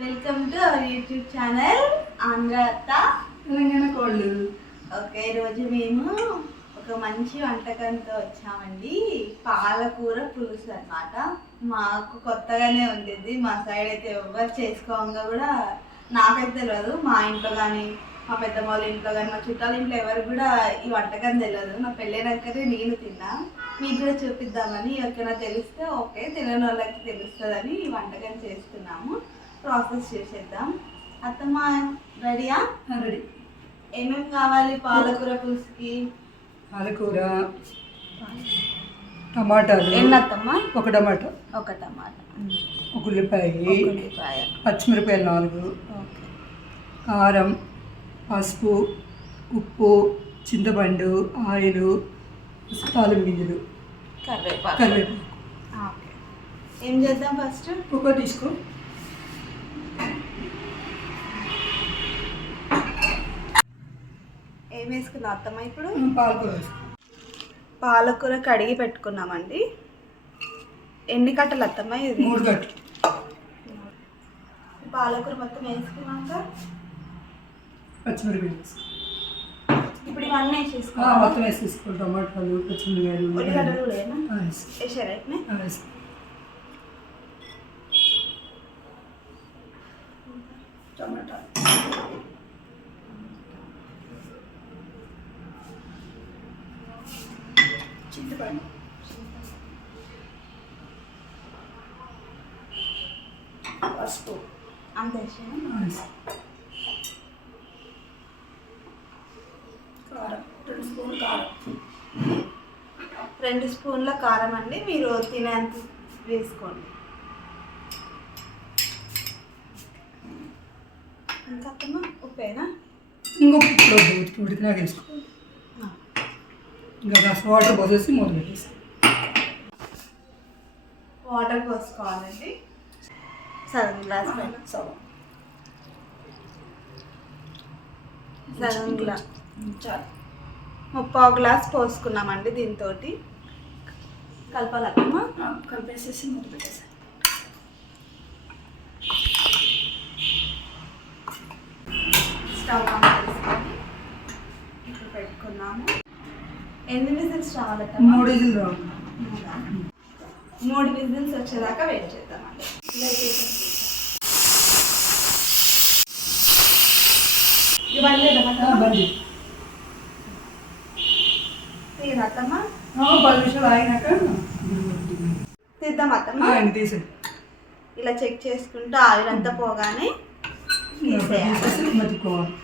Welcome to our YouTube channel Andhra అత్త తెలంగాణ కోళ్ళు. Okay, ఈరోజు మేము ఒక మంచి వంటకంతో వచ్చామండి. పాలకూర పులుసు అన్నమాట. మాకు కొత్తగానే ఉండేది. మా సైడ్ అయితే ఎవరు చేసుకోగా కూడా నాకైతే తెలియదు. మా ఇంట్లో కానీ, మా పెద్దమ్మ వాళ్ళ ఇంట్లో కానీ, మా చుట్టాల ఇంట్లో ఎవరు కూడా ఈ వంటకం తెలియదు. నా పెళ్ళైనాకనే నేను తిన్నా. మీకు కూడా చూపిద్దామని, ఎవరికైనా తెలిస్తే ఓకే, తెలియని వాళ్ళకి తెలుస్తుందని ఈ వంటకం చేస్తున్నాము. ప్రాసెస్ చేసేద్దాం. అత్తమ్మ రెడీయా? రెడీ. ఏమేమి కావాలి పాలకూర పులుసుకి? పాలకూర, టమాటాలు, ఎన్నత్తమ్మ? ఒక టమాటా, ఒక టమాటా, ఒక ఉల్లిపాయ, ఉల్లిపాయ, పచ్చిమిరపకాయలు 4, కారం, పసుపు, ఉప్పు, చింతపండు, ఆయిలు, తాలింపు గింజలు, కరివేపాకు. ఓకే, ఏం చేద్దాం? ఫస్ట్ కుక్కర్ తీసుకో. ఏం వేసుకుందాం అత్తమ్మ ఇప్పుడు? పాలకూర. పాలకూర కడిగి పెట్టుకున్నామండి. ఎన్ని కట్టలు అత్తమ్మ ఇది? 3 కట్టలు. పాలకూర మొత్తం వేసుకున్నాక పచ్చిమిరపకాయలు ఇప్పుడు ఇవన్నీ వేసేసుకోవాలి. మొత్తం వేసేసుకోవాలి. టమాటాలు, పచ్చిమిరపకాయలు, ఉల్లిగడ్డలు కూడా వేసారా? టమాటా, చింతపండు, పసుపు అంతే. కారం 2 స్పూన్లు కారం, 2 స్పూన్ల కారం అండి. మీరు తినేంత వేసుకోండి. ఇంకా అత్తమ్మ ఉప్పేనా? ఇంకొక ఉడికినాక వేసుకోవాలి. ఇంకా కాస్త వాటర్ పోసేసి మూత పెట్టేసి వాటర్ పోసుకోవాలండి. సగం గ్లాస్ సగం గ్లాస్ చాలు. 3/4 గ్లాస్ పోసుకున్నామండి. దీంతో కలపాలమ్మా. కలిపేసేసి మూత పెట్టేసి స్టవ్ ఆన్ చేసుకొని ఇప్పుడు పెట్టుకున్నాము. ఎన్ని విజిల్స్ రావాలట? 3 విజిల్ రావాలి. 3 విజిల్స్ వచ్చేదాకా వెయిట్ చేద్దామండి. బండి తీరత్తమ్మా. 10 నిమిషాలు ఆగినాక తీద్దాం అత్తమ్మా. తీసే ఇలా చెక్ చేసుకుంటూ ఆయిల్ అంతా పోగానే తీసేయాలి. మెతుక్కోవాలి.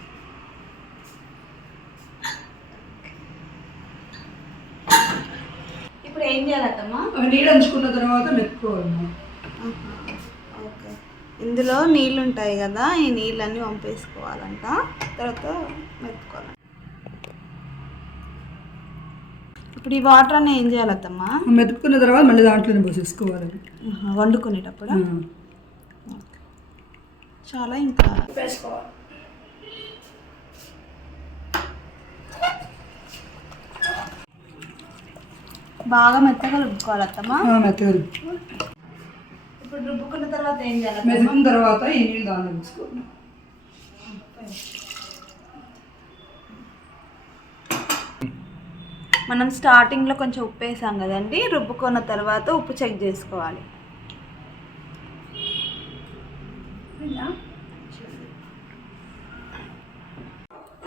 ఇప్పుడు ఏం చేయాలత్తమ్మా? నీళ్ళు అంచుకున్న తర్వాత మెతుక్కోవాలి. ఓకే, ఇందులో నీళ్ళు ఉంటాయి కదా, ఈ నీళ్ళన్నీ పంపేసుకోవాలంట. తర్వాత మెతుక్కోవాలి. ఇప్పుడు ఈ వాటర్ అన్నీ ఏం చేయాలత్తమ్మా? మెతుక్కున్న తర్వాత మళ్ళీ దాంట్లోనే పోసేసుకోవాలి. వండుకునేటప్పుడు చాలా ఇంకా వేసుకోవాలి. బాగా మెత్తగా రుబ్బుకోవాలి అత్తమ్మా. మెత్తగా ఇప్పుడు రుబ్బుకున్న తర్వాత ఏం చేయాలి? మెతుకున్న తర్వాత ఈ నీళ్ళు దాంట్లో వేసుకోవాలి. మనం స్టార్టింగ్లో కొంచెం ఉప్పు వేసాం కదండి. రుబ్బుకున్న తర్వాత ఉప్పు చెక్ చేసుకోవాలి.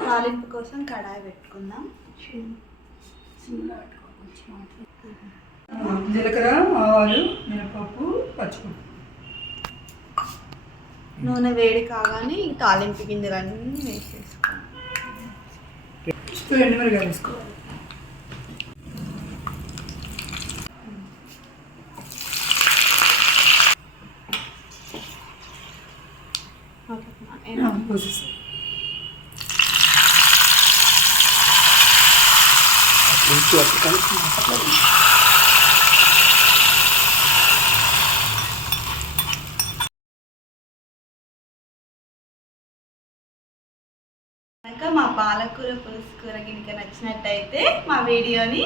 తాలింపు కోసం కడాయి పెట్టుకుందాం. జీలకర్ర, ఆవాలు, మినపప్పు, పచ్చిపప్పు. నూనె వేడి కాగానే ఈ తాలింపు గింజలన్నీ వేసేసుకోవాలి. ఎండుమిరపకాయలు వేసుకోవాలి. మా పాలకూర పులుసు కూర గినక నచ్చినట్టయితే మా వీడియోని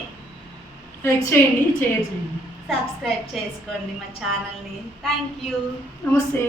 లైక్ చేయండి, షేర్ చేయండి, సబ్స్క్రైబ్ చేసుకోండి మా ఛానల్ని. Thank you. నమస్తే.